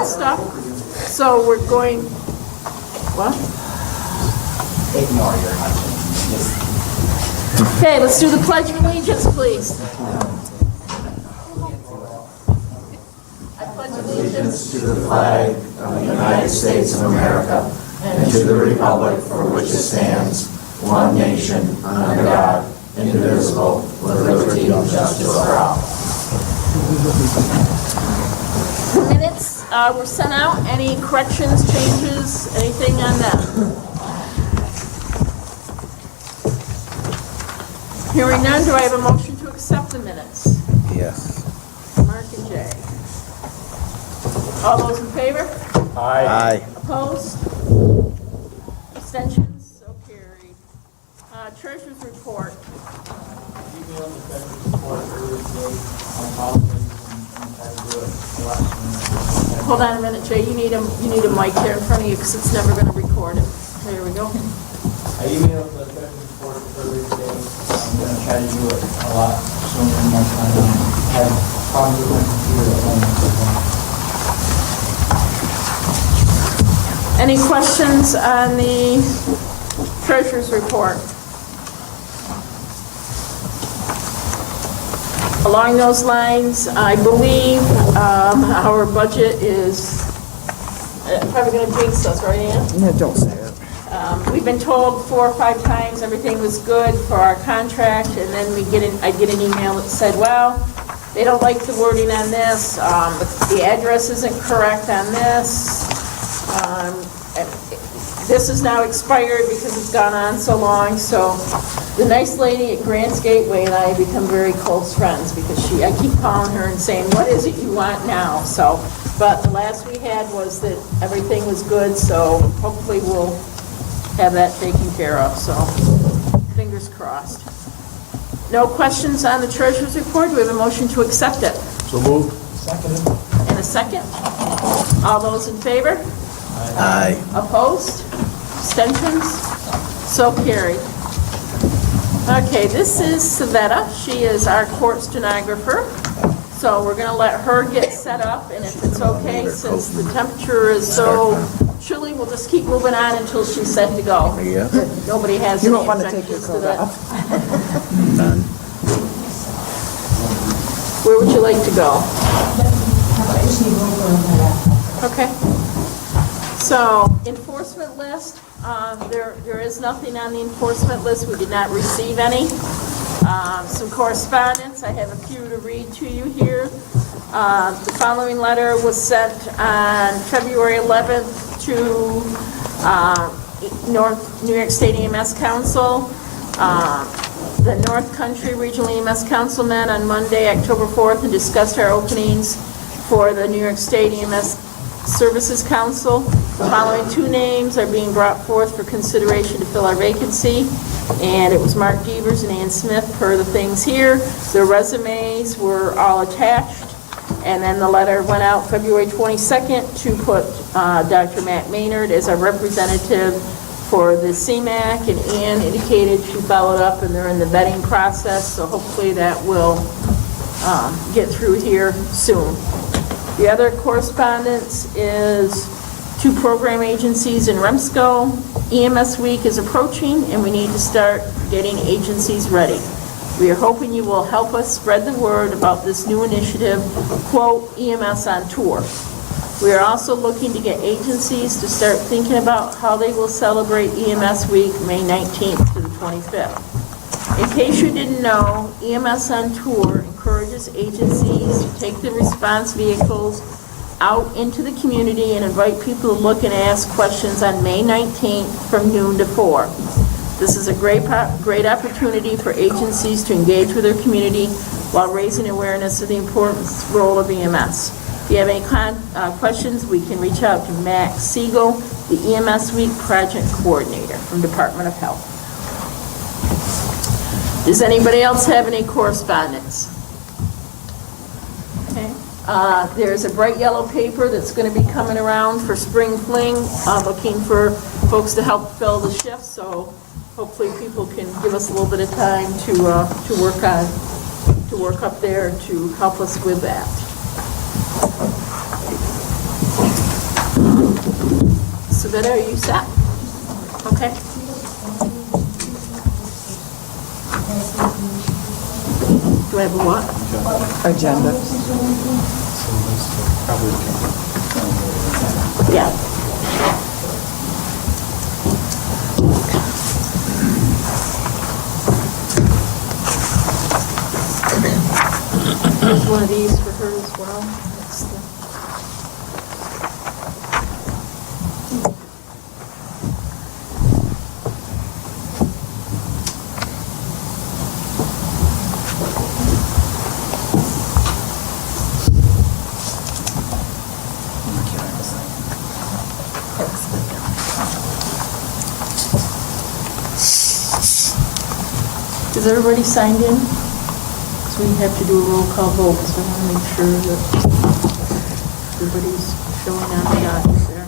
that stuff. So we're going, what? Ignore your hunch. Okay, let's do the Pledge of Allegiance, please. I pledge allegiance To the flag of the United States of America and to the republic for which it stands, one nation, under God, indivisible, with liberty and justice for all. The minutes were sent out. Any corrections, changes, anything on that? Hearing none, do I have a motion to accept the minutes? Yes. Mark and Jay. All those in favor? Aye. Opposed? Abstentions? So carried. Treasurer's report. Hold on a minute, Jay. You need a mic there in front of you because it's never going to record it. There we go. I emailed the treasurer's report earlier today. I'm going to try to do it a lot sooner than next time. I had problems with my computer at home. Any questions on the treasurer's report? Along those lines, I believe our budget is probably going to jinx us, right, Ann? No, don't say it. We've been told 4 or 5 times everything was good for our contract, and then I get an email that said, well, they don't like the wording on this, the address isn't correct on this. This is now expired because it's gone on so long, so the nice lady at Grants Gateway and I have become very close friends because I keep calling her and saying, what is it you want now? So, but the last we had was that everything was good, so hopefully we'll have that taken care of, so fingers crossed. No questions on the treasurer's report? Do we have a motion to accept it? So moved. Seconded. In a second? All those in favor? Aye. Opposed? Abstentions? So carried. Okay, this is Savetta. She is our court stenographer. So we're going to let her get set up, and if it's okay, since the temperature is so chilly, we'll just keep moving on until she's set to go. Yeah. Nobody has You any don't want to take your objections to coat that. off. None. Where would you like to go? Okay. So, enforcement list, there is nothing on the enforcement list. We did not receive any. Some correspondence, I have a few to read to you here. The following letter was sent on February 11th to New York State EMS Council. The North Country Regional EMS Council met on Monday, October 4th, and discussed our openings for the New York State EMS Services Council. The following 2 names are being brought forth for consideration to fill our vacancy, and it was Mark Devers and Ann Smith per the things here. Their resumes were all attached, and then the letter went out February 22nd to put Dr. Matt Maynard as our representative for the CMAC, and Ann indicated she followed up, and they're in the vetting process, so hopefully that will get through here soon. The other correspondence is 2 program agencies in Remsco. EMS week is approaching, and we need to start getting agencies ready. We are hoping you will help us spread the word about this new initiative, quote, EMS on Tour. We are also looking to get agencies to start thinking about how they will celebrate EMS week, May 19th to the 25th. In case you didn't know, EMS on Tour encourages agencies to take the response vehicles out into the community and invite people to look and ask questions on May 19th from noon to 4. This is a great opportunity for agencies to engage with their community while raising awareness of the important role of EMS. If you have any questions, we can reach out to Max Siegel, the EMS Week Project Coordinator from Department of Health. Does anybody else have any correspondence? Okay. There's a bright yellow paper that's going to be coming around for Spring Fling, looking for folks to help fill the shifts, so hopefully people can give us a little bit of time to work up there to help us with that. Savetta, are you set? Okay. Do I have a what? Agenda. Yeah. There's one of these for her as well. That's the- Is everybody signed in? Because we have to do a roll call vote, so I want to make sure that everybody's showing on the document there.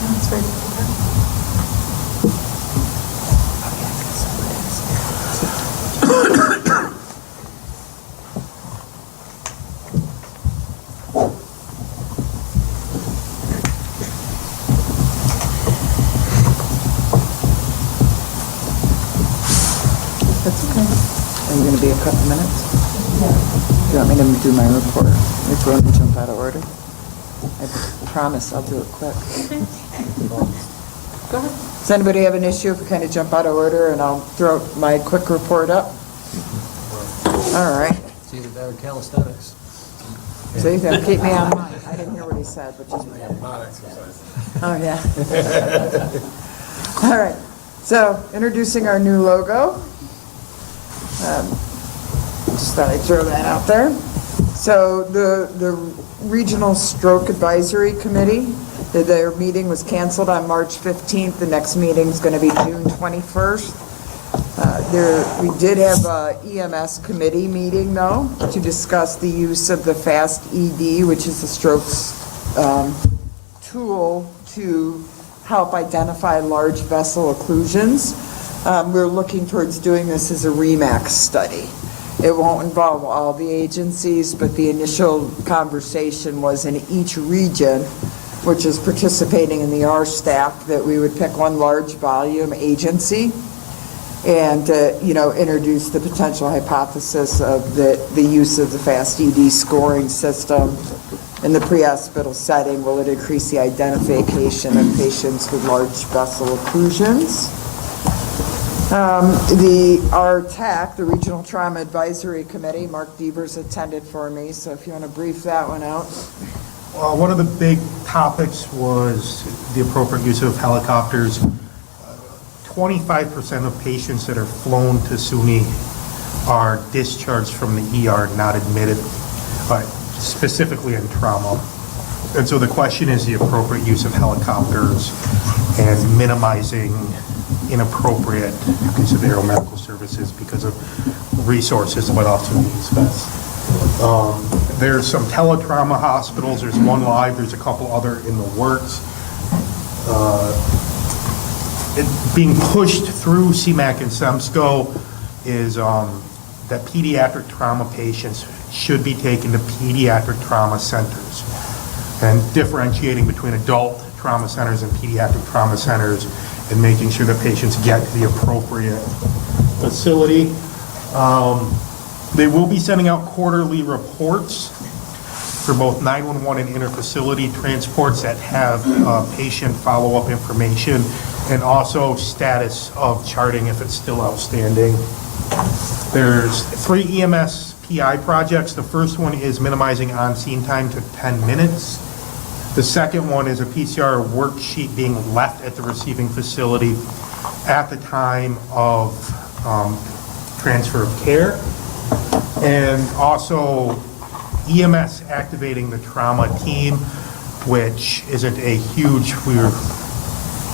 That's ready for her. That's okay. Are you going to be a couple minutes? Do you want me to do my report? If you want to jump out of order? I promise I'll do it quick. Okay. Go ahead. Does anybody have an issue if we kind of jump out of order and I'll throw my quick report up? All right. It's either that or calisthenics. So you can keep me on line. I didn't hear what he said, but just. Oh, yeah. All right. So introducing our new logo. Just thought I'd throw that out there. So the Regional Stroke Advisory Committee, their meeting was canceled on March 15th. The next meeting is going to be June 21st. We did have a EMS committee meeting, though, to discuss the use of the FAST ED, which is the strokes tool to help identify large vessel occlusions. We're looking towards doing this as a REMAX study. It won't involve all the agencies, but the initial conversation was in each region, which is participating in the RSTAC, that we would pick one large volume agency and, introduce the potential hypothesis of the use of the FAST ED scoring system in the pre-hospital setting. Will it increase the identification of patients with large vessel occlusions? Our TAC, the Regional Trauma Advisory Committee, Mark Devers attended for me, so if you want to brief that one out. One of the big topics was the appropriate use of helicopters. 25% of patients that are flown to SUNY are discharged from the ER, not admitted, specifically in trauma. And so the question is the appropriate use of helicopters and minimizing inappropriate use of aeromedical services because of resources, but also the expense. There's some teletrauma hospitals. There's one live. There's a couple other in the works. being pushed through CMAC and Remsco is that pediatric trauma patients should be taken to pediatric trauma centers, and differentiating between adult trauma centers and pediatric trauma centers, and making sure that patients get to the appropriate facility. They will be sending out quarterly reports for both 911 and interfacility transports that have patient follow-up information, and also status of charting if it's still outstanding. There's 3 Ems PI projects. The first one is minimizing on-scene time to 10 minutes. The second one is a PCR worksheet being left at the receiving facility at the time of transfer of care. And also EMS activating the trauma team, which isn't a huge,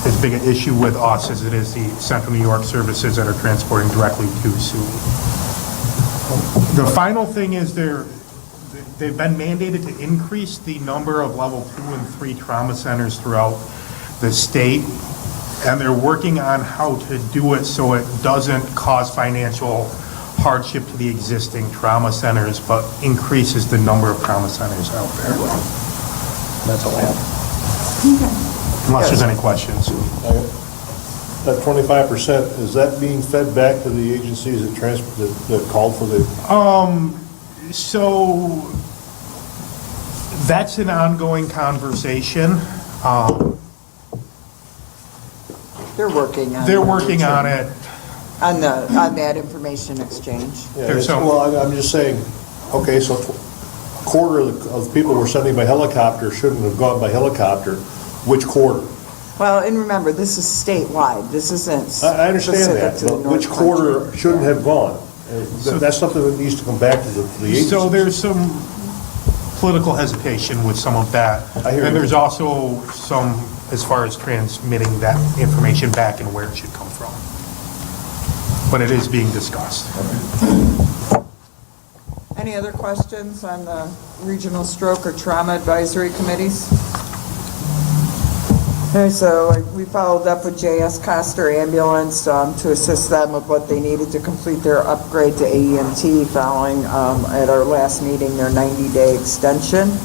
as big an issue with us as it is the Central New York services that are transporting directly to SUNY. The final thing is they've been mandated to increase the number of level 2 and 3 trauma centers throughout the state, and they're working on how to do it so it doesn't cause financial hardship to the existing trauma centers, but increases the number of trauma centers out there. That's all I have. Unless there's any questions. That 25%, is that being fed back to the agencies that called for the? So that's an ongoing conversation. They're working on it. They're working on it. On that information exchange. Yeah, There's some- well, I'm just saying, okay, so a quarter of people we're sending by helicopter shouldn't have gone by helicopter. Which quarter? Well, and remember, this is statewide. This isn't I understand specific that, to the but North which quarter Country. shouldn't have gone? That's something that needs to come back to the agencies. So there's some political hesitation with some of that. I hear And you. there's also some, as far as transmitting that information back and where it should come from. But it is being discussed. Any other questions on the regional stroke or trauma advisory committees? Okay, so we followed up with JS Coster Ambulance to assist them with what they needed to complete their upgrade to AEMT following at our last meeting their 90-day extension.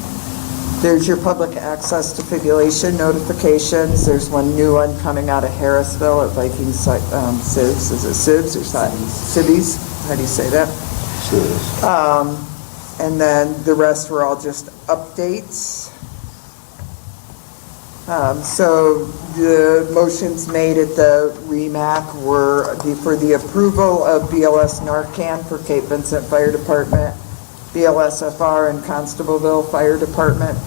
There's your public access defibrillation notifications. There's one new one coming out of Harrisville at Viking Sibs. Is it Sibs or Sibbies? How do you say that? And then the rest were all just updates. So the motions made at the REMAC were for the approval of BLS Narcan for Cape Vincent Fire Department, BLS-FR in Constableville Fire Department,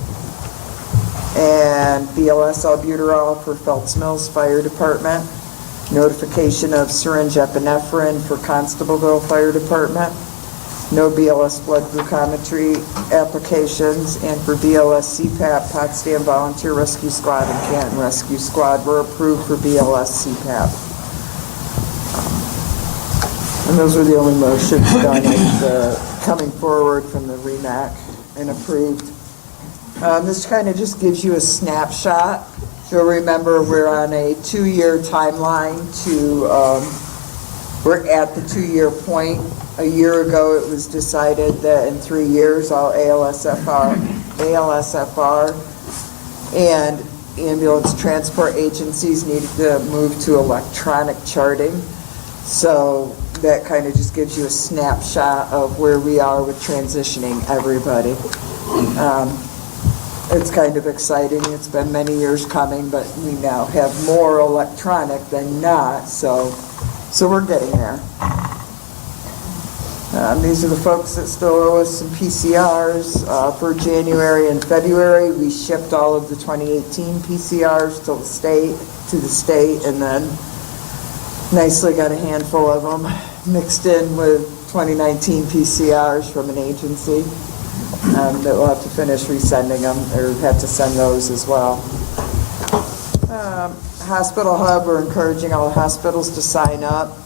and BLS albuterol for Phelps Mills Fire Department, notification of syringe epinephrine for Constableville Fire Department, no BLS blood glucometry applications, and for BLS CPAP, Potsdam Volunteer Rescue Squad and Canton Rescue Squad were approved for BLS CPAP. And those were the only motions done coming forward from the REMAC and approved. This kind of just gives you a snapshot. You'll remember we're on a 2-year timeline we're at the 2-year point. A year ago, it was decided that in 3 years, all ALSFR and ambulance transport agencies needed to move to electronic charting. So that kind of just gives you a snapshot of where we are with transitioning everybody. It's kind of exciting. It's been many years coming, but we now have more electronic than not, so we're getting there. These are the folks that still owe us some PCRs. For January and February, we shipped all of the 2018 PCRs to the state, and then nicely got a handful of them mixed in with 2019 PCRs from an agency that we'll have to finish resending them, or have to send those as well. Hospital Hub, we're encouraging all the hospitals to sign up.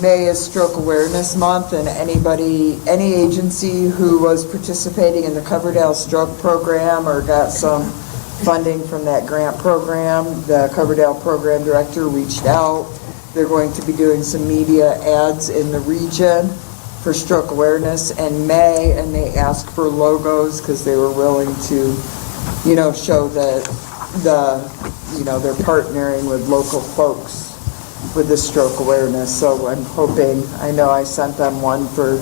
May is Stroke Awareness Month, and any agency who was participating in the Coverdale Stroke Program or got some funding from that grant program. The Coverdale program director reached out. They're going to be doing some media ads in the region for stroke awareness in May, and they asked for logos because they were willing to, show that they're partnering with local folks with the stroke awareness. So I'm hoping, I know I sent them one for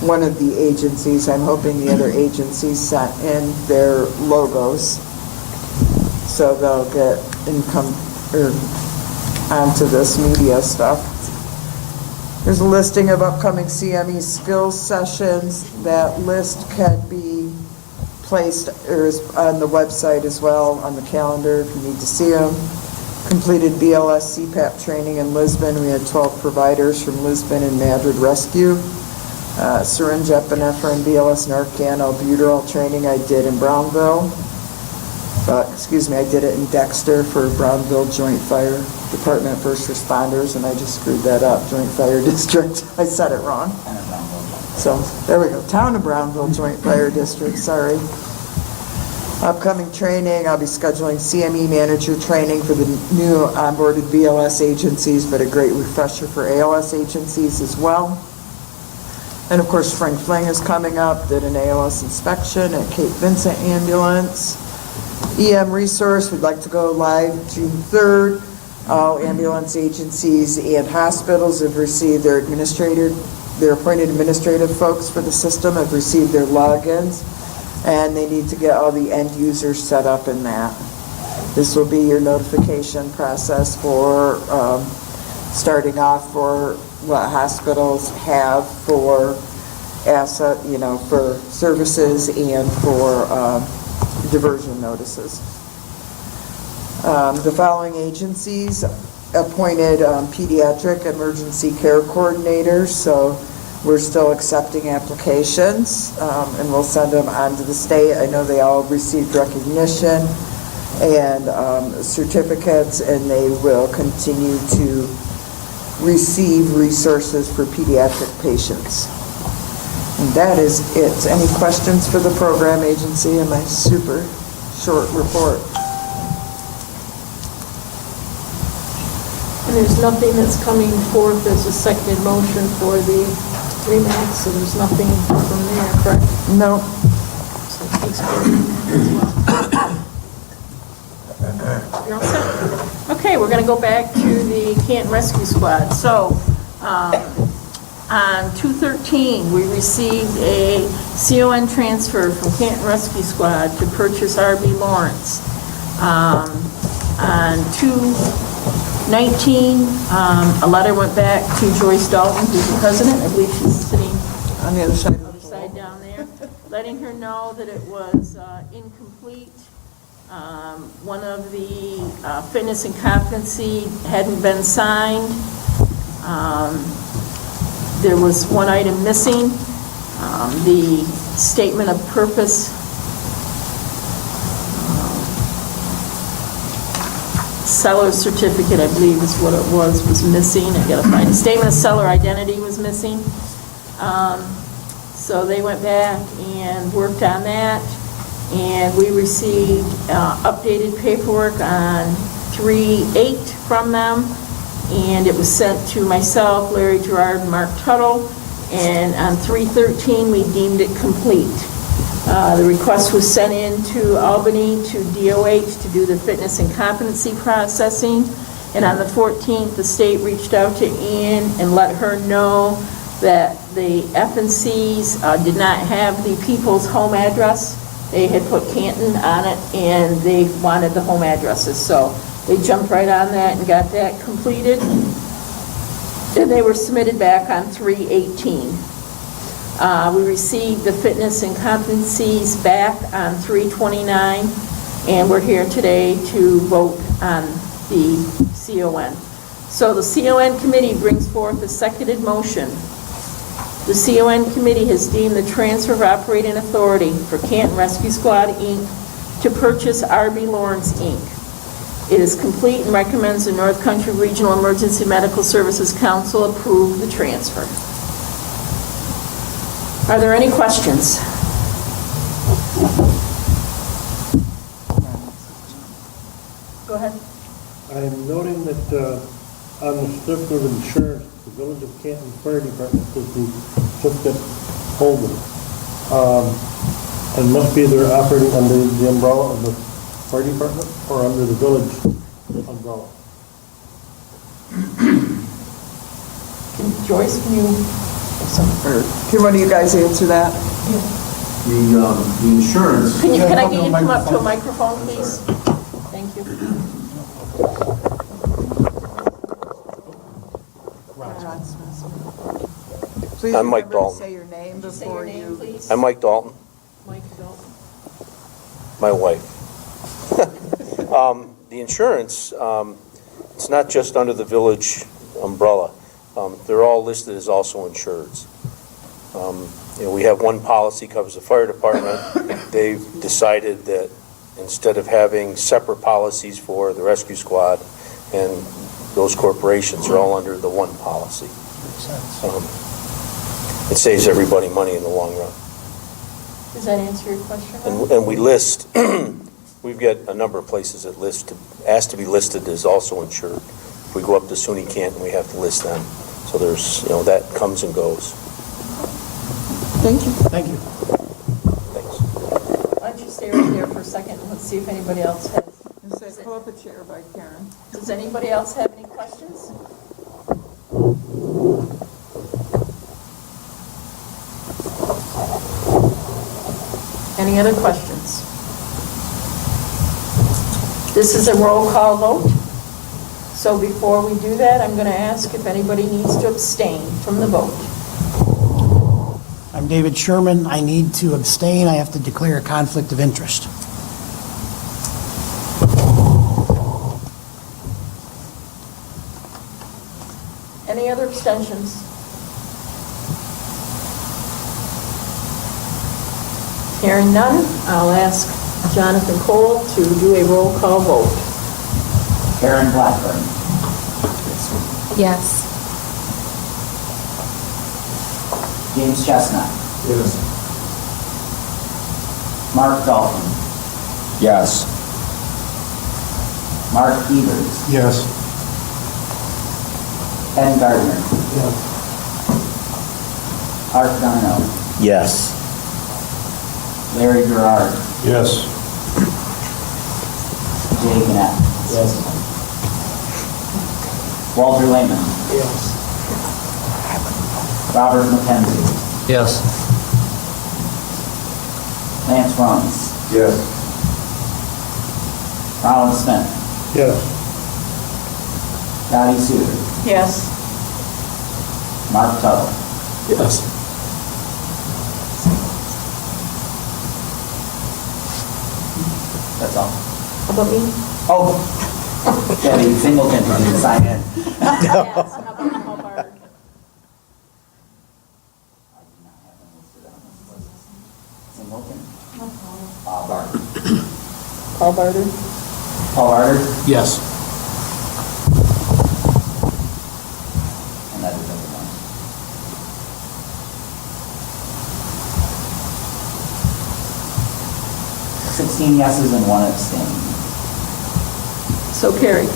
one of the agencies. I'm hoping the other agencies sent in their logos, so they'll get income or onto this media stuff. There's a listing of upcoming CME skills sessions. That list can be placed or is on the website as well, on the calendar if you need to see them. Completed BLS CPAP training in Lisbon. We had 12 providers from Lisbon and Madrid Rescue. Syringe epinephrine, BLS Narcan, albuterol training I did in Brownville. I did it in Dexter for Brownville Joint Fire Department First Responders, and I just screwed that up, Joint Fire District. I said it wrong. So, there we go, Town of Brownville Joint Fire District, sorry. Upcoming training, I'll be scheduling CME manager training for the new onboarded BLS agencies, but a great refresher for ALS agencies as well. And of course, Spring Fling is coming up, did an ALS inspection at Cape Vincent Ambulance. EM Resource, we'd like to go live June 3rd. All ambulance agencies and hospitals have received their appointed administrative folks for the system have received their logins, and they need to get all the end users set up in that. This will be your notification process for starting off for what hospitals have for asset, for services and for diversion notices. The following agencies appointed pediatric emergency care coordinators, so we're still accepting applications, and we'll send them on to the state. I know they all received recognition and certificates, and they will continue to receive resources for pediatric patients. And that is it. Any questions for the program agency in my super short report? And there's nothing that's coming forth as a seconded motion for the REMAX, so there's nothing from there, correct? No. So it takes care of it as well. You're all set. Okay, we're going to go back to the Canton Rescue Squad. So, on 2/13, we received a CON transfer from Canton Rescue Squad to purchase RB Lawrence. On 2/19, a letter went back to Joyce Dalton, who's the president. I believe she's sitting On the other side. down there, letting her know that it was incomplete. One of the fitness and competency hadn't been signed. There was one item missing. The statement of purpose seller certificate, I believe is what it was missing. I gotta find it. Statement of seller identity was missing. So they went back and worked on that, and we received updated paperwork on 3/8 from them, and it was sent to myself, Larry Gerard, and Mark Tuttle, and on 3/13 we deemed it complete. The request was sent in to Albany to DOH to do the fitness and competency processing, and on the 14th the state reached out to Ann and let her know that the F&Cs did not have the people's home address. They had put Canton on it, and they wanted the home addresses, so they jumped right on that and got that completed. And they were submitted back on 3/18. We received the fitness and competencies back on 3/29, and we're here today to vote on the CON. So the CON committee brings forth a seconded motion. The CON committee has deemed the transfer of operating authority for Canton Rescue Squad, Inc. to purchase RB Lawrence, Inc. It is complete and recommends the North Country Regional Emergency Medical Services Council approve the transfer. Are there any questions? ahead. I'm noting that on the certificate of insurance, the Village of Canton Fire Department is the certificate holder. And must be they're operating under the umbrella of the fire department or under the village umbrella. Joyce, can you? Can one of you guys answer that? The insurance. Can I get you to come up to a microphone, please? Thank you. Please I'm Mike remember to Dalton. say your name Say your before name, you. please. I'm Mike Dalton, Mike Dalton. my wife. The insurance, it's not just under the village umbrella. They're all listed as also insureds. We have one policy covers the fire department. They've decided that instead of having separate policies for the rescue squad and those corporations are all under the one policy. It saves everybody money in the long run. Does that answer your question? And we list, we've got a number of places that ask to be listed as also insured. If we go up to SUNY Canton, we have to list them. So there's, that comes and goes. Thank you. Thank you. Thanks. Why don't you stay right there for a second and let's see if anybody else has. Pull up a chair by Karen. Does anybody else have any questions? Any other questions? This is a roll call vote. So before we do that, I'm going to ask if anybody needs to abstain from the vote. I'm David Sherman. I need to abstain. I have to declare a conflict of interest. Any other abstentions? Hearing none, I'll ask Jonathan Cole to do a roll call vote. Karen Blackburn, Yes. James Chestnut, Yes. Mark Dalton, Yes. Mark Evers, Yes. Ken Gardner, Art Darno, Yes. Larry Gerard, Yes. Jay Gannett. Yes. Walter Lehman, Yes. Robert McKenzie, Yes. Lance Runs, Yes. Ronald Smith, Yes. Dottie Suter, Yes. Mark Tuttle. Yes. That's all. How about me? Oh, Debbie Singleton didn't sign in. Yes. How about Paul Barter? Singleton? Barter. Paul Barter? Paul Barter? Yes. And that is everyone. 16 yeses and 1 abstain. So carried.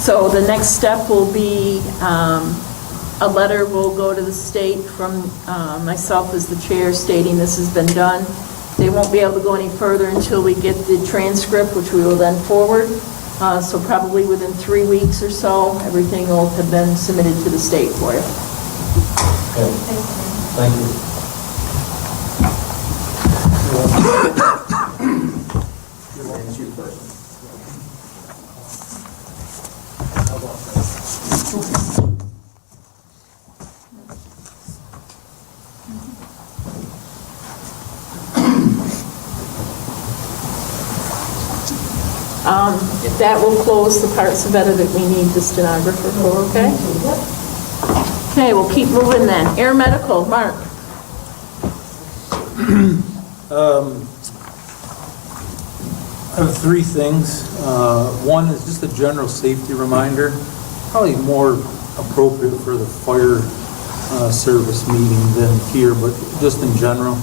So the next step will be, a letter will go to the state from myself as the chair stating this has been done. They won't be able to go any further until we get the transcript, which we will then forward. So probably within 3 weeks or so, everything will have been submitted to the state for you. Okay. Thank you. That will close the parts of it that we need the stenographer for, okay? Okay, we'll keep moving then. Air Medical, Mark. I have 3 things. One is just a general safety reminder, probably more appropriate for the fire service meeting than here, but just in general.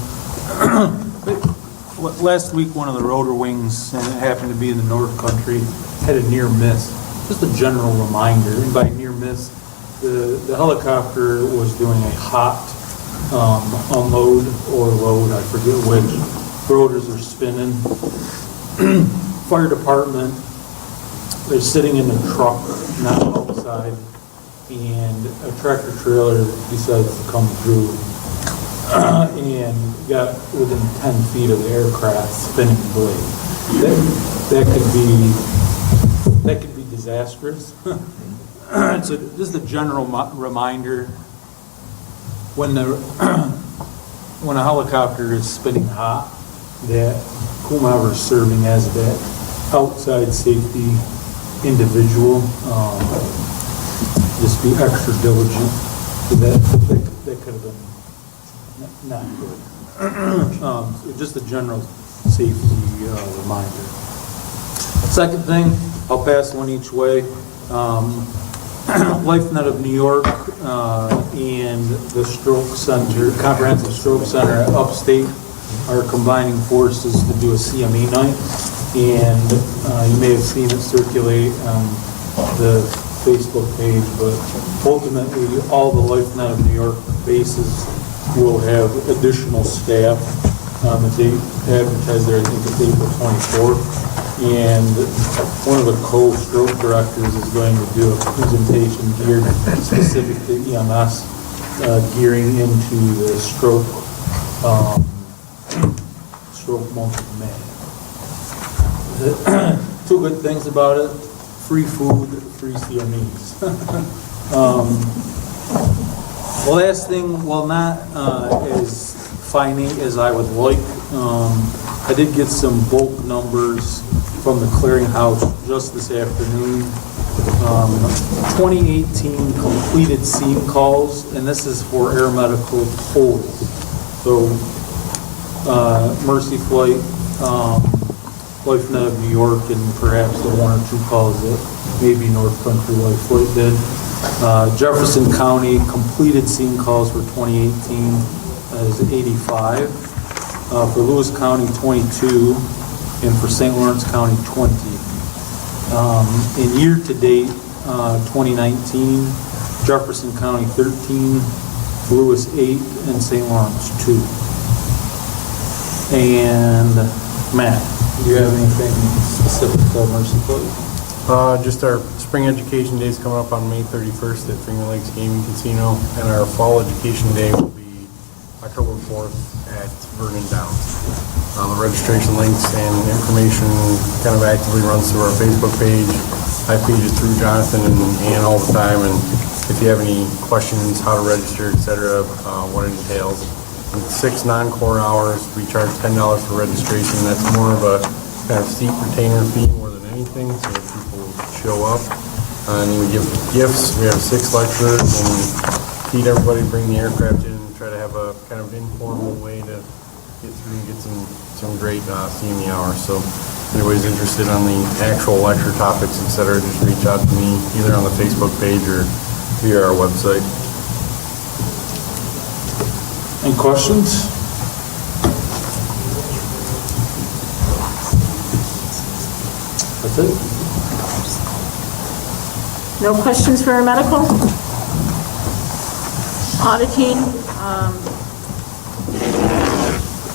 last week, one of the rotor wings, and it happened to be in the North Country, had a near miss. Just a general reminder, and by near miss, the helicopter was doing a hot unload or load, I forget which. Rotors are spinning. Fire department, they're sitting in the truck, not outside, and a tractor trailer decides to come through and got within 10 feet of the aircraft spinning blade. That could be disastrous. So just a general reminder, when a helicopter is spinning hot, that whomever is serving as that outside safety individual, just be extra diligent. That could have been not good. Just a general safety reminder. Second thing, I'll pass one each way. LifeNet of New York and the Stroke Center, Comprehensive Stroke Center at Upstate are combining forces to do a CME night. And you may have seen it circulate on the Facebook page, but ultimately all the LifeNet of New York bases will have additional staff. The date advertised there, I think it's April 24th. And one of the co-stroke directors is going to do a presentation geared specific to EMS, gearing into the stroke month of May. Two good things about it: free food, free CMEs. The last thing, well, not as finite as I would like, I did get some bulk numbers from the clearinghouse just this afternoon. 2018 completed scene calls, and this is for air medical total. So Mercy Flight, LifeNet of New York, and perhaps the one or two calls that maybe North Country Life Flight did. Jefferson County completed scene calls for 2018 is 85. For Lewis County, 22. And for St. Lawrence County, 20. In year-to-date, 2019, Jefferson County, 13, Lewis, 8, and St. Lawrence, 2. And Matt, do you have anything specific to Mercy Flight? Just our spring education day is coming up on May 31st at Finger Lakes Gaming Casino, and our fall education day will be October 4th at Vernon Downs. The registration links and information kind of actively runs through our Facebook page. I feed it through Jonathan and Ann all the time, and if you have any questions, how to register, etc., what it entails. In 6 non-core hours, we charge $10 for registration. That's more of a kind of seat retainer fee more than anything, so that people show up. And we give gifts. We have 6 lecturers and feed everybody, bring the aircraft in, and try to have a kind of informal way to get through and get some great CME hours. So if anybody's interested on the actual lecture topics, etc., just reach out to me either on the Facebook page or via our website. Any questions? That's it. No questions for our medical? Auditing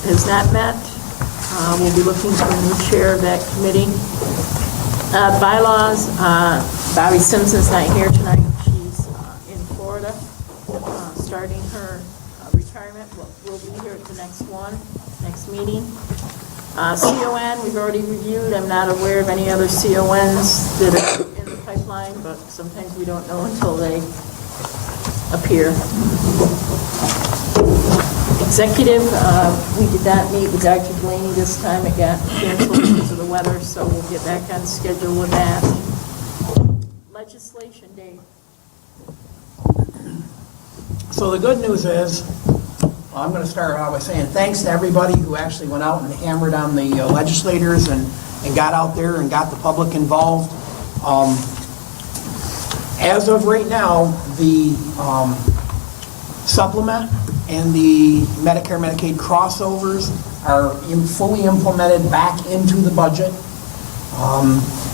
has not met. We'll be looking for a new chair of that committee. Bylaws, Bobby Simpson's not here tonight. She's in Florida, starting her retirement. We'll be here at the next meeting. CON, we've already reviewed. I'm not aware of any other CONs that are in the pipeline, but sometimes we don't know until they appear. Executive, we did not meet with Dr. Delaney this time. It got canceled because of the weather, so we'll get back on schedule with that. Legislation, Dave. So the good news is, I'm going to start out by saying thanks to everybody who actually went out and hammered on the legislators and got out there and got the public involved. As of right now, the supplement and the Medicare-Medicaid crossovers are fully implemented back into the budget.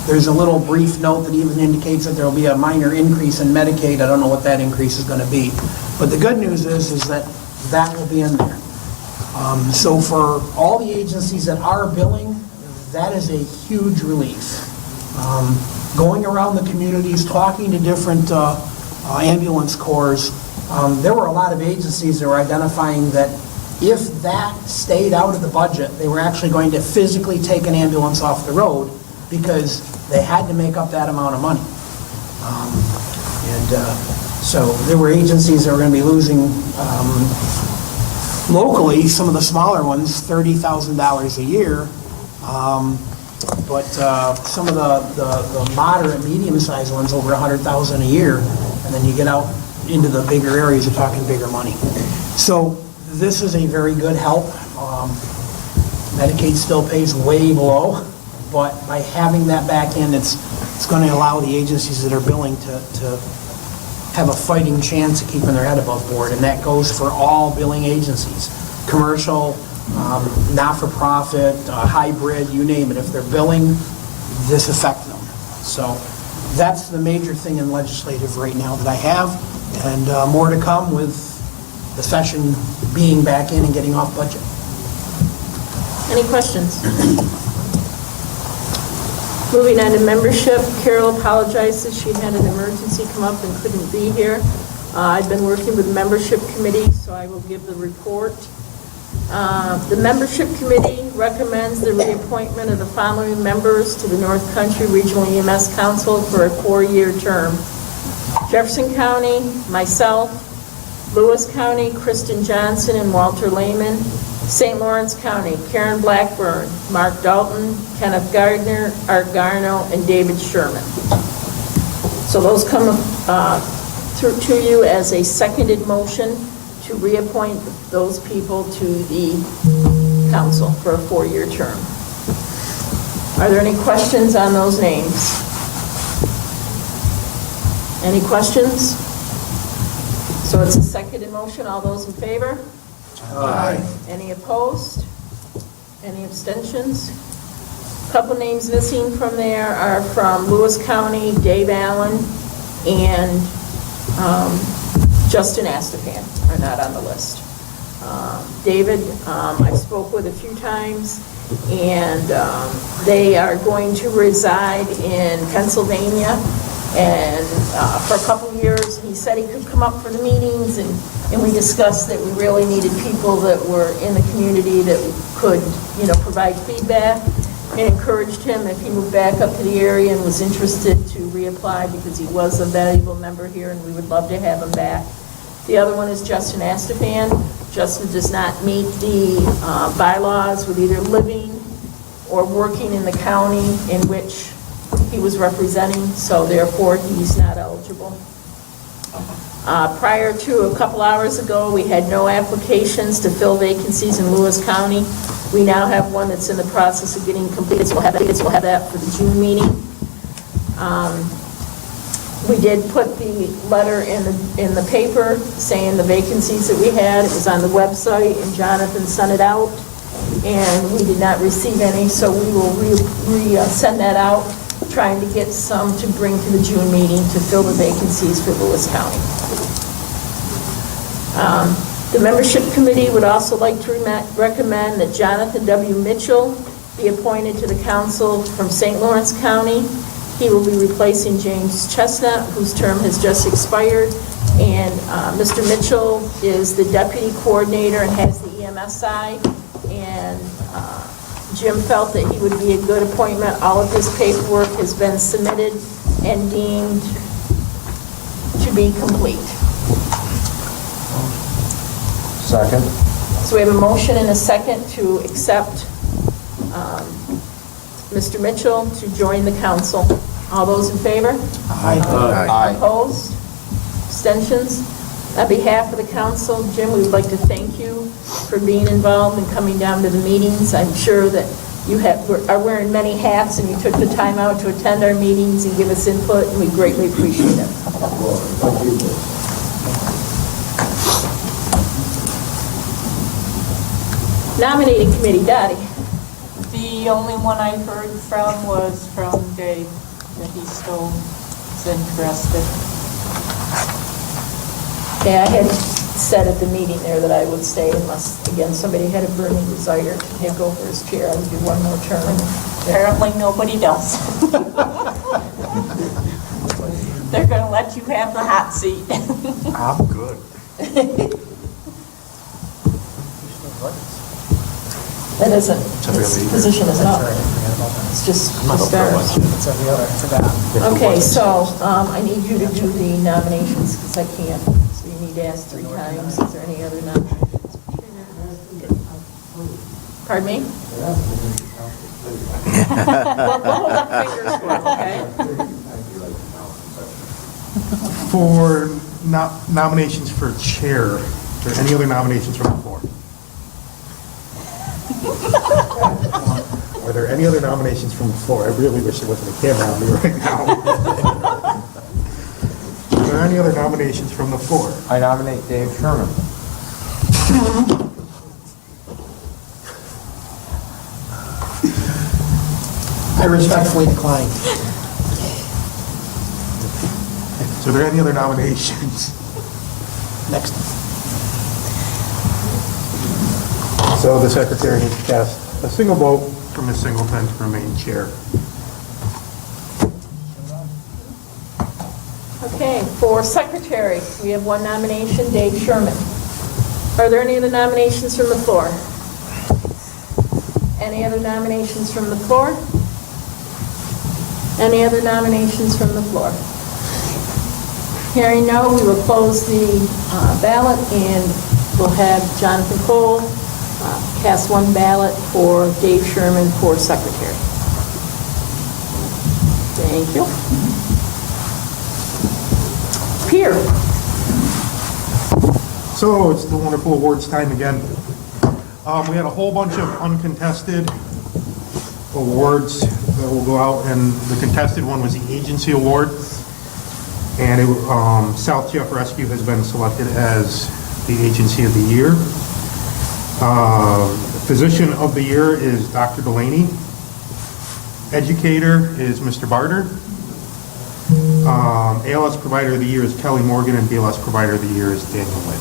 There's a little brief note that even indicates that there will be a minor increase in Medicaid. I don't know what that increase is going to be. But the good news is that that will be in there. So for all the agencies that are billing, that is a huge relief. Going around the communities, talking to different ambulance corps, there were a lot of agencies that were identifying that if that stayed out of the budget, they were actually going to physically take an ambulance off the road because they had to make up that amount of money. So there were agencies that were going to be losing, locally, some of the smaller ones, $30,000 a year. But some of the moderate, medium-sized ones, over $100,000 a year. And then you get out into the bigger areas, you're talking bigger money. So this is a very good help. Medicaid still pays way below, but by having that back in, it's going to allow the agencies that are billing to have a fighting chance of keeping their head above board, and that goes for all billing agencies, commercial, not-for-profit, hybrid, you name it. If they're billing, this affects them. So that's the major thing in legislative right now that I have, and more to come with the session being back in and getting off budget. Any questions? Moving on to membership, Carol apologizes. She had an emergency come up and couldn't be here. I've been working with the membership committee, so I will give the report. The membership committee recommends the reappointment of the following members to the North Country Regional EMS Council for a 4-year term. Jefferson County, myself. Lewis County, Kristen Johnson and Walter Lehman. St. Lawrence County, Karen Blackburn, Mark Dalton, Kenneth Gardner, Art Garno, and David Sherman. So those come through to you as a seconded motion to reappoint those people to the council for a 4-year term. Are there any questions on those names? Any questions? So it's a seconded motion. All those in favor? Aye. Any opposed? Any abstentions? A couple names missing from there are from Lewis County, Dave Allen, and Justin Astaphan are not on the list. David, I spoke with a few times, and they are going to reside in Pennsylvania, and for a couple of years, he said he could come up for the meetings, and we discussed that we really needed people that were in the community that could, provide feedback, and encouraged him if he moved back up to the area and was interested to reapply because he was a valuable member here, and we would love to have him back. The other one is Justin Astaphan. Justin does not meet the bylaws with either living or working in the county in which he was representing, so therefore he's not eligible. Prior to a couple hours ago, we had no applications to fill vacancies in Lewis County. We now have one that's in the process of getting completed, so we'll have that for the June meeting. We did put the letter in the paper saying the vacancies that we had. It was on the website, and Jonathan sent it out, and we did not receive any, so we will send that out, trying to get some to bring to the June meeting to fill the vacancies for Lewis County. The membership committee would also like to recommend that Jonathan W. Mitchell be appointed to the council from St. Lawrence County. He will be replacing James Chestnut, whose term has just expired. And Mr. Mitchell is the deputy coordinator and has the EMS side. And Jim felt that he would be a good appointment. All of his paperwork has been submitted and deemed to be complete. Second. So we have a motion and a second to accept Mr. Mitchell to join the council. All those in favor? Aye. Opposed? Abstentions? On behalf of the council, Jim, we would like to thank you for being involved and coming down to the meetings. I'm sure that you are wearing many hats, and you took the time out to attend our meetings and give us input, and we greatly appreciate it. Nominating committee, Dottie. The only one I heard from was from Dave, that he still is interested. Yeah, I had said at the meeting there that I would stay unless, again, somebody had a burning desire to take over his chair. I would do one more term. Apparently nobody does. They're gonna let you have the hot seat. I'm good. That isn't, this position isn't up. It's just the stars. It's every other, I forgot. Okay, so I need you to do the nominations because I can't. So you need to ask 3 times. Is there any other nominations? Pardon me? Well, hold up fingers for it, okay? For nominations for chair, are there any other nominations from the floor? Are there any other nominations from the floor? I really wish there wasn't a camera on me right now. Are there any other nominations from the floor? I nominate Dave Sherman. I respectfully decline. So are there any other nominations? Next. So the secretary needs to cast a single vote for Ms. Singleton to remain chair. Okay, for secretary, we have 1 nomination, Dave Sherman. Are there any other nominations from the floor? Any other nominations from the floor? Any other nominations from the floor? Hearing no, we will close the ballot and we'll have Jonathan Cole cast 1 ballot for Dave Sherman for secretary. Thank you. Peer. So it's the wonderful awards time again. We had a whole bunch of uncontested awards that will go out, and the contested one was the agency award. And South Jeff Rescue has been selected as the agency of the year. Physician of the year is Dr. Delaney. Educator is Mr. Barter. ALS provider of the year is Kelly Morgan, and BLS provider of the year is Daniel Lynn.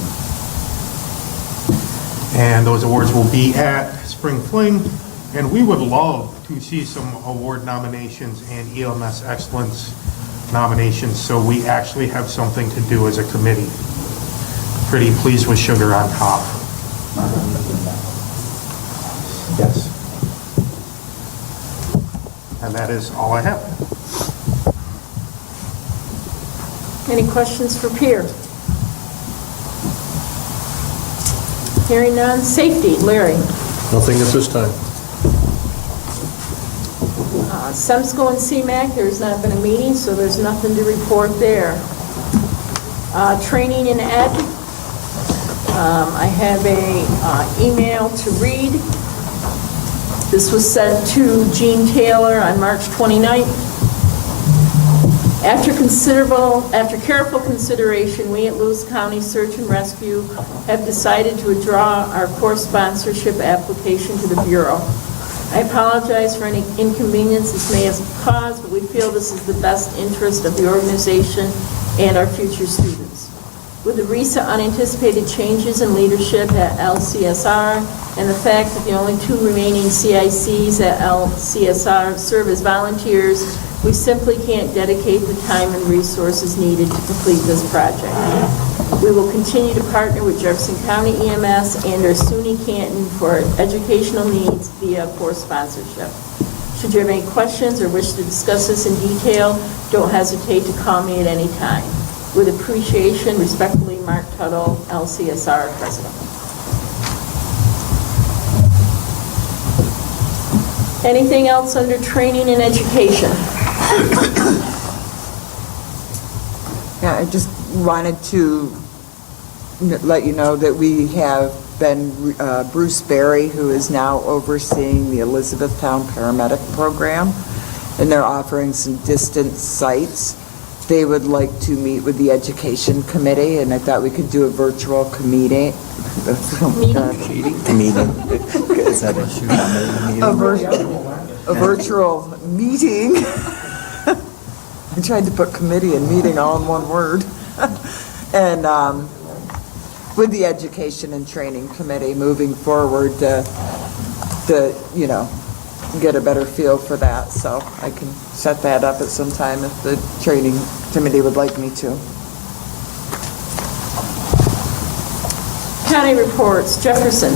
And those awards will be at Spring Fling, and we would love to see some award nominations and ELMS excellence nominations, so we actually have something to do as a committee. Pretty pleased with sugar on top. Yes. And that is all I have. Any questions for Peer? Hearing none. Safety, Larry. Nothing at this time. Semsco and CMAC, there's not been a meeting, so there's nothing to report there. Training and ed, I have a email to read. This was sent to Jean Taylor on March 29th. After careful consideration, we at Lewis County Search and Rescue have decided to withdraw our core sponsorship application to the Bureau. I apologize for any inconvenience this may have caused, but we feel this is the best interest of the organization and our future students. With the recent unanticipated changes in leadership at LCSR and the fact that the only 2 remaining CICs at LCSR serve as volunteers, we simply can't dedicate the time and resources needed to complete this project. We will continue to partner with Jefferson County EMS and our SUNY Canton for educational needs via core sponsorship. Should you have any questions or wish to discuss this in detail, don't hesitate to call me at any time. With appreciation, respectfully, Mark Tuttle, LCSR President. Anything else under training and education? Yeah, I just wanted to let you know that we have been, Bruce Berry, who is now overseeing the Elizabethtown Paramedic Program, and they're offering some distance sites. they would like to meet with the Education Committee, and I thought we could do a virtual meeting. Meeting? Is that A virtual meeting. I tried to put committee and meeting all in one word. And with the Education and Training Committee moving forward to get a better feel for that. So I can set that up at some time if the Training Committee would like me to. County reports, Jefferson.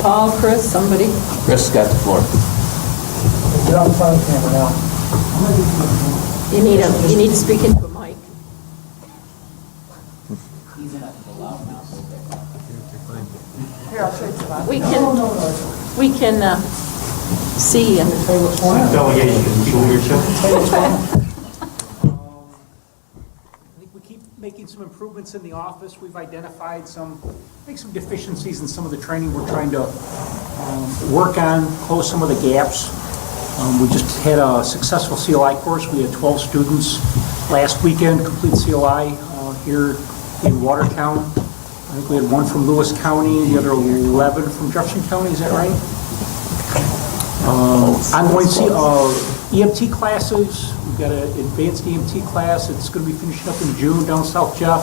Paul, Chris, somebody? Chris got the floor. Get on the phone camera now. You need to speak into a mic. He's enough to allow now. Here, I'll show you some. We can see and Delegation, leadership. I think we keep making some improvements in the office. We've identified some deficiencies in some of the training we're trying to work on, close some of the gaps. We just had a successful CLI course. We had 12 students last weekend complete CLI here in Watertown. I think we had one from Lewis County, the other 11 from Jefferson County, is that right? Ongoing EMT classes. We've got an advanced EMT class. It's going to be finishing up in June down South Jeff.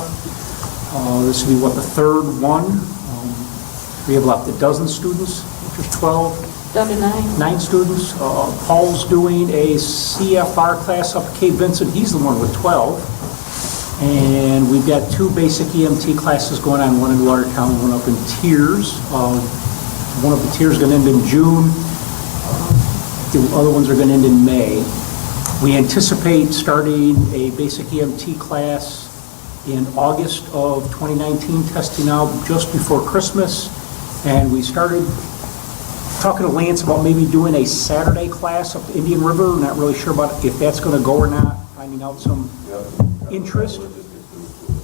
This will be, the third one. We have left a dozen students, which is 12. down to 9. 9 students. Paul's doing a CFR class up at Cape Vincent. He's the one with 12. And we've got 2 basic EMT classes going on, one in Watertown, one up in Tiers. One of the Tiers is going to end in June. The other ones are going to end in May. We anticipate starting a basic EMT class in August of 2019, testing out just before Christmas. And we started talking to Lance about maybe doing a Saturday class up Indian River. Not really sure about if that's going to go or not, finding out some interest.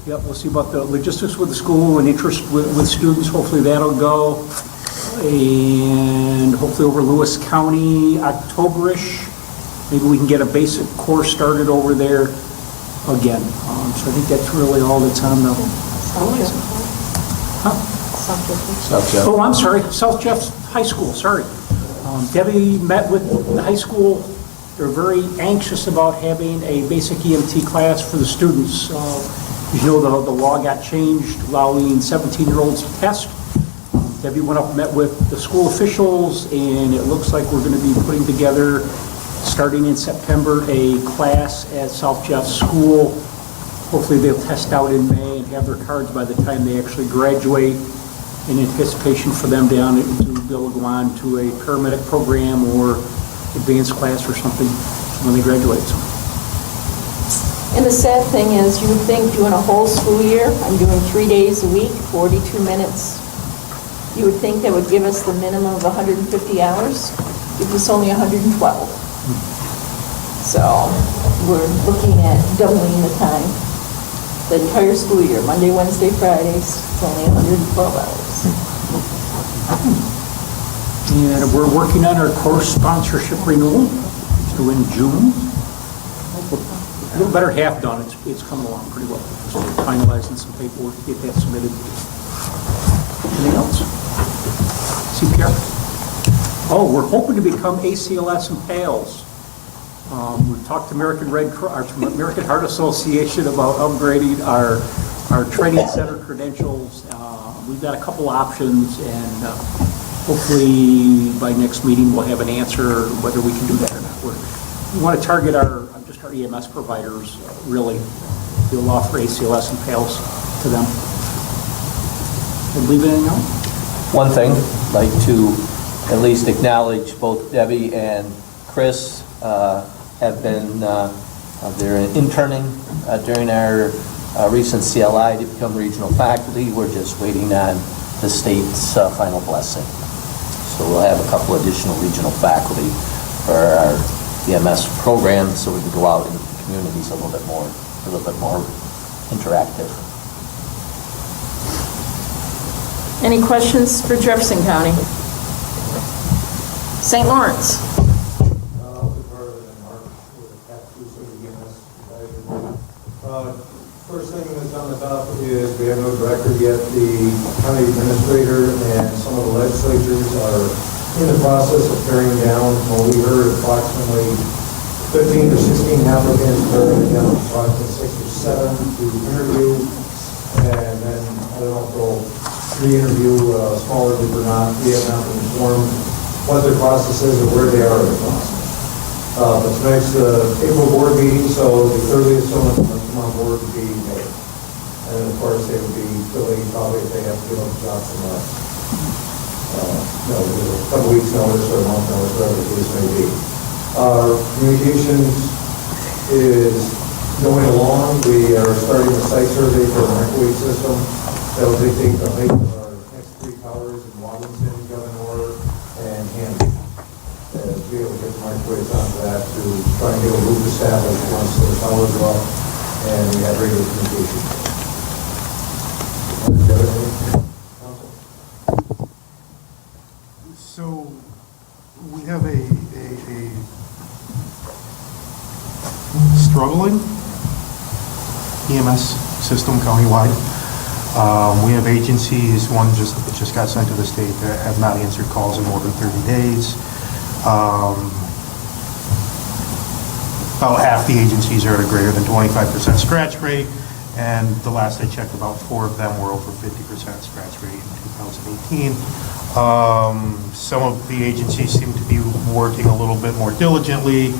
Yep, we'll see about the logistics with the school and interest with students. Hopefully that'll go. And hopefully over Lewis County, October-ish, maybe we can get a basic course started over there again. So I think that's really all that's on the... South Jeff. Oh, I'm sorry, South Jeff High School, sorry. Debbie met with the high school. They're very anxious about having a basic EMT class for the students. As you know, the law got changed, allowing 17-year-olds to test. Debbie went up and met with the school officials, and it looks like we're going to be putting together, starting in September, a class at South Jeff School. Hopefully they'll test out in May and have their cards by the time they actually graduate, in anticipation for them to be able to go on to a paramedic program or advanced class or something when they graduate. And the sad thing is, you would think doing a whole school year, I'm doing 3 days a week, 42 minutes, you would think that would give us the minimum of 150 hours. Gives us only 112. So we're looking at doubling the time. The entire school year, Monday, Wednesday, Fridays, it's only 112 hours. And we're working on our course sponsorship renewal, due in June. A little better half done, it's coming along pretty well. So we're finalizing some paperwork to get that submitted. Anything else? CPR? Oh, we're hoping to become ACLS and PALS. We've talked to American Heart Association about upgrading our training center credentials. We've got a couple options, and hopefully by next meeting we'll have an answer whether we can do that or not. We want to target our EMS providers, really. We'll offer ACLS and PALS to them. And leave anything else? One thing, I'd like to at least acknowledge both Debbie and Chris have been, they're interning during our recent CLI to become regional faculty. We're just waiting on the state's final blessing. So we'll have a couple additional regional faculty for our EMS program, so we can go out into the communities a little bit more interactive. Any questions for Jefferson County? St. Lawrence? First thing that's on the top is we have no director yet. The county administrator and some of the legislatures are in the process of tearing down. Well, we heard approximately 15 or 16 applicants, tearing down approximately 6 or 7 to interview. And then, I don't know if they'll re-interview a smaller group or not. We have not been informed what their process is or where they are in the process. But tonight's the April board meeting, so the earliest someone can come on board would be May. And of course, they would be filling probably if they have to give up the job from a couple weeks notice or a month notice, whatever the case may be. Our communications is going along. We are starting a site survey for the microwave system that will dictate the height of our next 3 towers in Washington, Governor, and Hampton. To be able to get the microwaves onto that to try and get a loop established once the towers are up and we have radio communication. So we have a struggling EMS system countywide. We have agencies, one just got sent to the state that have not answered calls in more than 30 days. About half the agencies are at a greater than 25% scratch rate, and the last I checked, about 4 of them were over 50% scratch rate in 2018. Some of the agencies seem to be working a little bit more diligently,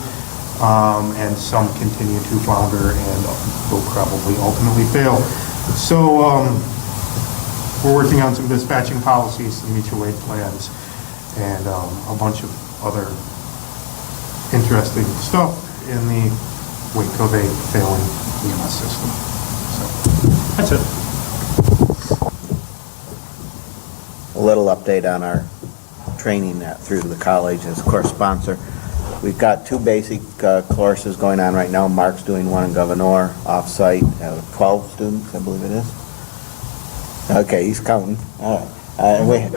and some continue to flounder and will probably ultimately fail. So we're working on some dispatching policies, some mutual aid plans, and a bunch of other interesting stuff in the wake of a failing EMS system. So that's it. A little update on our training through the college as course sponsor. We've got 2 basic courses going on right now. Mark's doing one in Governor, off-site, 12 students, I believe it is. Okay, he's counting. All right.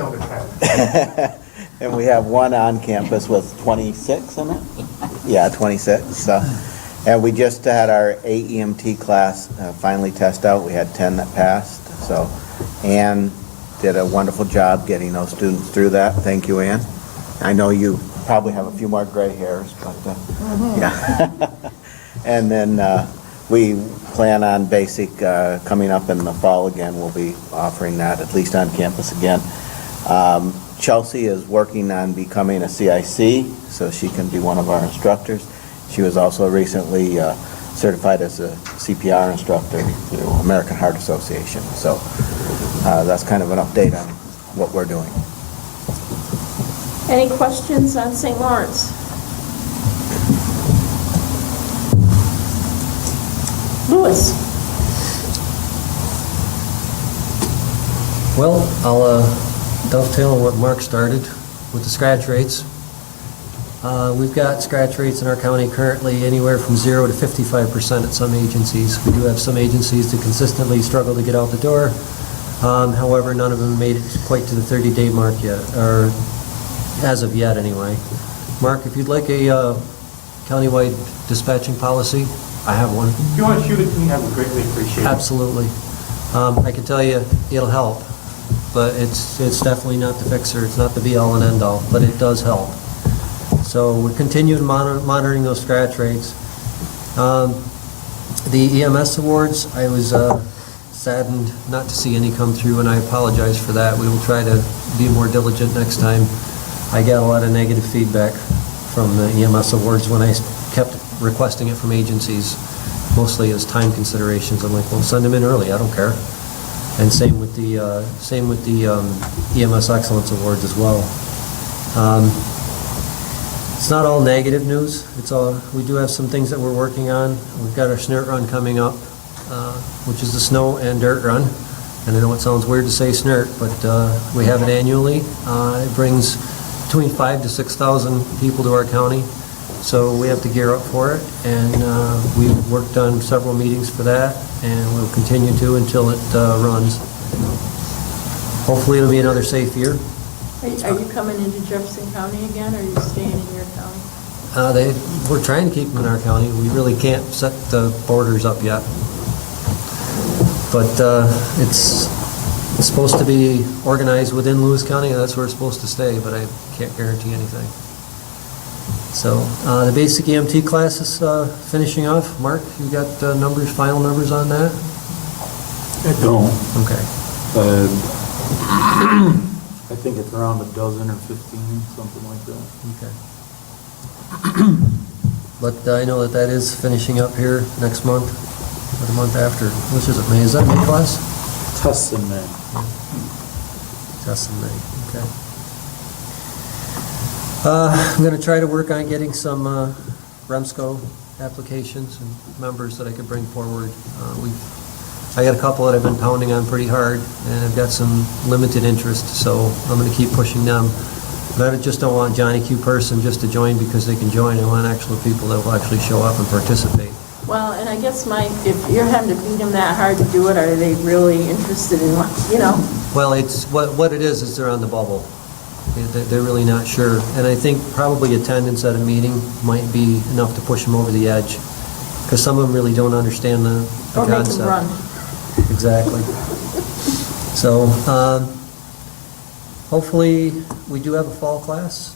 And we have one on campus with 26 in it? Yeah, 26. And we just had our AEMT class finally test out. We had 10 that passed. So Ann did a wonderful job getting those students through that. Thank you, Ann. I know you probably have a few more gray hairs, but yeah. And then we plan on basic coming up in the fall again. We'll be offering that at least on campus again. Chelsea is working on becoming a CIC, so she can be one of our instructors. She was also recently certified as a CPR instructor through American Heart Association. So that's kind of an update on what we're doing. Any questions on St. Lawrence? Louis? Well, I'll dovetail on what Mark started with the scratch rates. We've got scratch rates in our county currently anywhere from 0 to 55% at some agencies. We do have some agencies that consistently struggle to get out the door. However, none of them made it quite to the 30-day mark yet, or as of yet anyway. Mark, if you'd like a countywide dispatching policy, I have one. If you want to shoot it to me, I would greatly appreciate it. Absolutely. I can tell you it'll help, but it's definitely not the fixer. It's not the be-all and end-all, but it does help. So we're continuing monitoring those scratch rates. The EMS awards, I was saddened not to see any come through, and I apologize for that. We will try to be more diligent next time. I got a lot of negative feedback from the EMS awards when I kept requesting it from agencies, mostly as time considerations. I'm like, well, send them in early. I don't care. And same with the EMS Excellence Awards as well. It's not all negative news. We do have some things that we're working on. We've got our SNIRT run coming up, which is the snow and dirt run. And I know it sounds weird to say SNIRT, but we have it annually. It brings between 5,000 to 6,000 people to our county. So we have to gear up for it, and we've worked on several meetings for that, and we'll continue to until it runs. Hopefully it'll be another safe year. Are you coming into Jefferson County again, or are you staying in your county? We're trying to keep them in our county. We really can't set the borders up yet. But it's supposed to be organized within Lewis County, and that's where it's supposed to stay, but I can't guarantee anything. So the basic EMT class is finishing off. Mark, you got numbers, final numbers on that? I don't. Okay. I think it's around a dozen or 15, something like that. Okay. But I know that is finishing up here next month, or the month after. Which is it, May? Is that May class? Tests in May. Tests in May, okay. I'm going to try to work on getting some Remsco applications and members that I could bring forward. I got a couple that I've been pounding on pretty hard, and I've got some limited interest, so I'm going to keep pushing them. But I just don't want Johnny Q. person just to join because they can join. I want actual people that will actually show up and participate. Well, and I guess, Mike, if you're having to beat them that hard to do it, are they really interested in, Well, it's what it is they're on the bubble. They're really not sure. And I think probably attendance at a meeting might be enough to push them over the edge, because some of them really don't understand the or make concept. them run. Exactly. So hopefully we do have a fall class.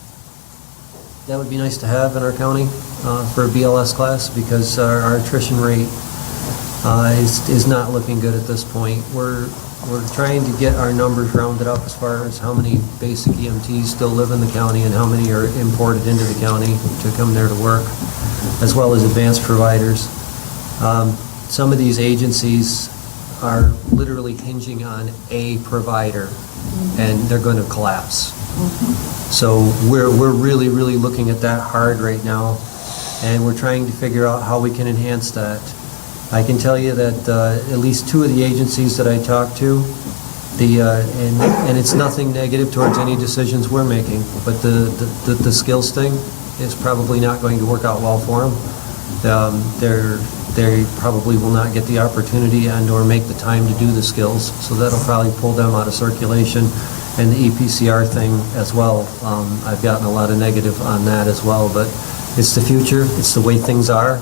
That would be nice to have in our county for a BLS class, because our attrition rate is not looking good at this point. We're trying to get our numbers rounded up as far as how many basic EMTs still live in the county and how many are imported into the county to come there to work, as well as advanced providers. Some of these agencies are literally hinging on a provider, and they're going to collapse. So we're really, really looking at that hard right now, and we're trying to figure out how we can enhance that. I can tell you that at least two of the agencies that I talked to, and it's nothing negative towards any decisions we're making, but the skills thing is probably not going to work out well for them. They probably will not get the opportunity and or make the time to do the skills, so that'll probably pull them out of circulation. And the EPCR thing as well, I've gotten a lot of negative on that as well, but it's the future, it's the way things are,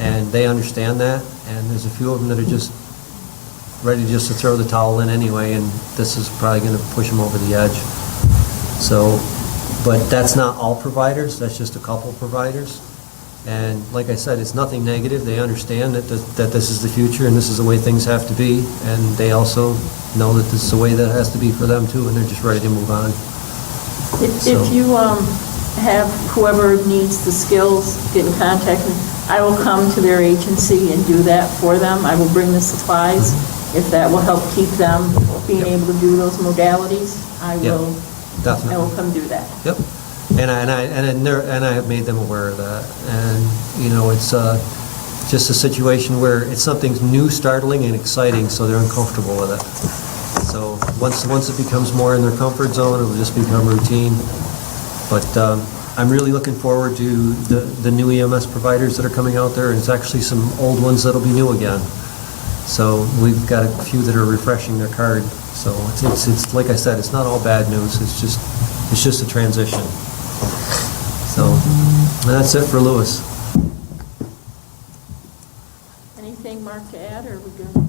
and they understand that, and there's a few of them that are just ready just to throw the towel in anyway, and this is probably going to push them over the edge. So, but that's not all providers, that's just a couple providers. And like I said, it's nothing negative. They understand that this is the future and this is the way things have to be. And they also know that this is the way that it has to be for them too, and they're just ready to move on. If you have whoever needs the skills, get in contact with me, I will come to their agency and do that for them. I will bring the supplies. If that will help keep them being able to do those modalities, I will come do that. Yep. And I have made them aware of that. And, it's just a situation where it's something new, startling, and exciting, so they're uncomfortable with it. So once it becomes more in their comfort zone, it will just become routine. But I'm really looking forward to the new EMS providers that are coming out there, and it's actually some old ones that'll be new again. So we've got a few that are refreshing their card. So it's like I said, it's not all bad news. It's just a transition. So that's it for Lewis. Anything, Mark, to add, or are we good?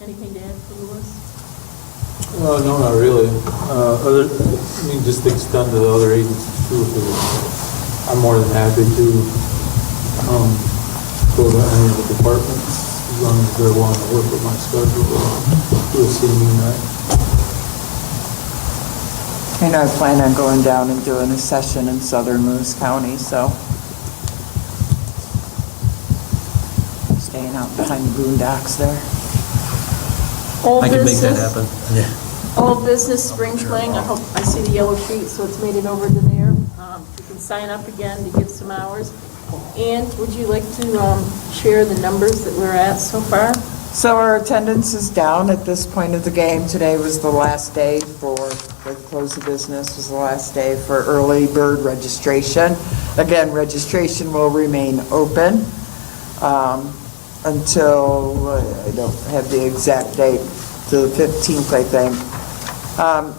Anything to add for Lewis? No, not really. Just to extend to the other agencies too, because I'm more than happy to go to any of the departments as long as they're willing to work with my schedule. Do a CME night. I plan on going down and doing a session in southern Lewis County, so staying out behind the boondocks there. Old I can make that business. happen. Yeah. Old business spring fling, I hope, I see the yellow sheet, so it's made it over to there. You can sign up again to give some hours. And would you like to share the numbers that we're at so far? So our attendance is down at this point of the game. Today was the last day for the close of business, was the last day for early bird registration. Again, registration will remain open until, I don't have the exact date, to the 15th, I think.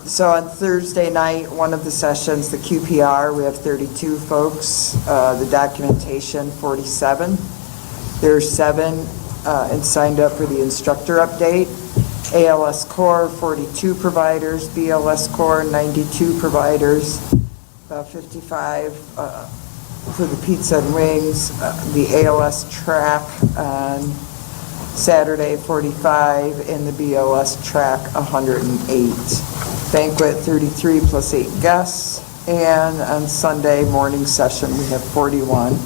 So on Thursday night, one of the sessions, the QPR, we have 32 folks. The documentation, 47. There's 7 and signed up for the instructor update. ALS Core, 42 providers, BLS Core, 92 providers, about 55 for the pizza and wings. The ALS track on Saturday, 45, and the BLS track, 108. Banquet, 33 plus 8 guests, and on Sunday morning session, we have 41.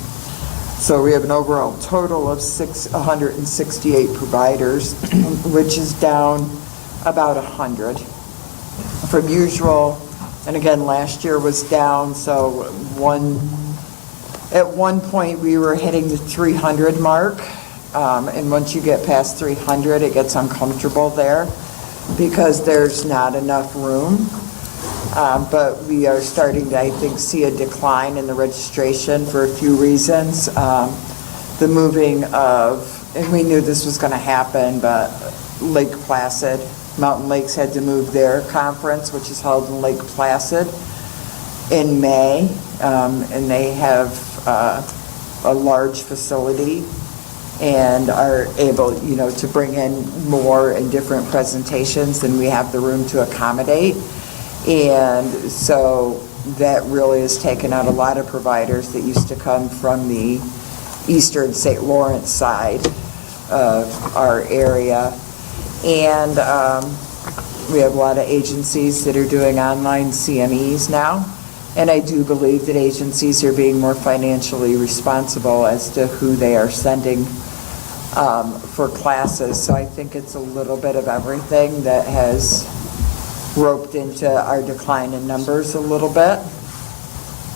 So we have an overall total of 168 providers, which is down about 100 from usual. And again, last year was down, so at one point, we were hitting the 300 mark. And once you get past 300, it gets uncomfortable there because there's not enough room. But we are starting to, I think, see a decline in the registration for a few reasons. The moving of, and we knew this was going to happen, but Lake Placid, Mountain Lakes had to move their conference, which is held in Lake Placid, in May. And they have a large facility and are able, to bring in more and different presentations than we have the room to accommodate. And so that really has taken out a lot of providers that used to come from the eastern St. Lawrence side of our area. And we have a lot of agencies that are doing online CMEs now. And I do believe that agencies are being more financially responsible as to who they are sending for classes. So I think it's a little bit of everything that has roped into our decline in numbers a little bit.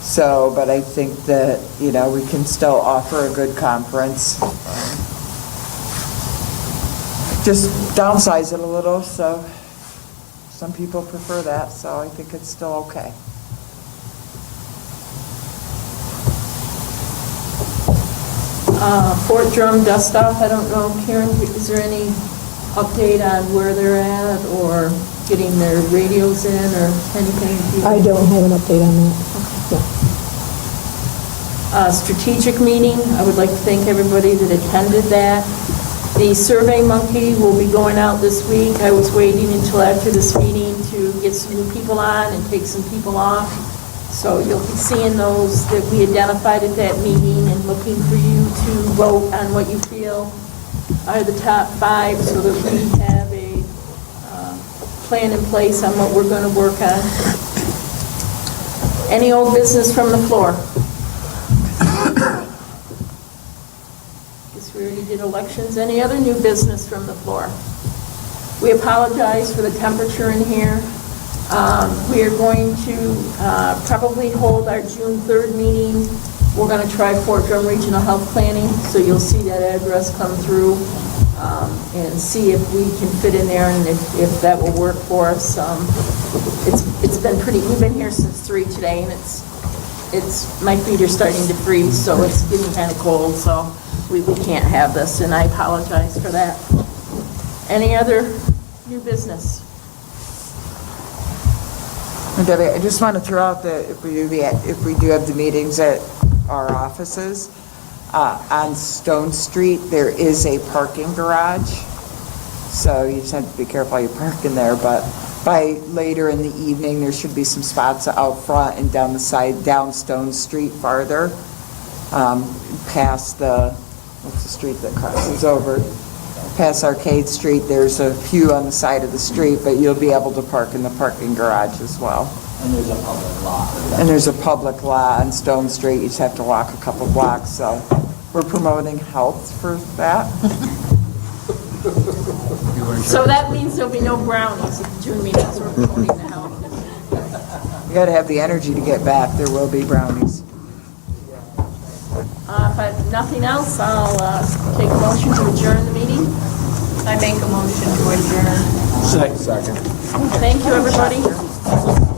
So, but I think that, we can still offer a good conference. Just downsize it a little, so some people prefer that, so I think it's still okay. Fort Drum dust off, I don't know, Karen, is there any update on where they're at or getting their radios in or anything? I don't have an update on that. Okay. Strategic meeting, I would like to thank everybody that attended that. The Survey Monkey will be going out this week. I was waiting until after this meeting to get some new people on and take some people off. So you'll be seeing those that we identified at that meeting and looking for you to vote on what you feel are the top 5 so that we have a plan in place on what we're going to work on. Any old business from the floor? Guess we already did elections. Any other new business from the floor? We apologize for the temperature in here. We are going to probably hold our June 3rd meeting. We're going to try Fort Drum Regional Health Planning, so you'll see that address come through and see if we can fit in there and if that will work for us. It's been pretty, we've been here since 3 today, and it's my feet are starting to freeze, so it's getting kind of cold, so we can't have this, and I apologize for that. Any other new business? And Debbie, I just want to throw out that if we do have the meetings at our offices, on Stone Street, there is a parking garage. So you just have to be careful how you park in there, but by later in the evening, there should be some spots out front and down the side, down Stone Street farther, past what's the street that crosses over? Past Arcade Street, there's a few on the side of the street, but you'll be able to park in the parking garage as well. And there's a public lot. And there's a public lot on Stone Street, you just have to walk a couple blocks, so we're promoting health for that. So that means there'll be no brownies at the June meeting, so we're promoting the health. You gotta have the energy to get back, there will be brownies. If I have nothing else, I'll take a motion to adjourn the meeting. I make a motion to adjourn. Second. Thank you, everybody.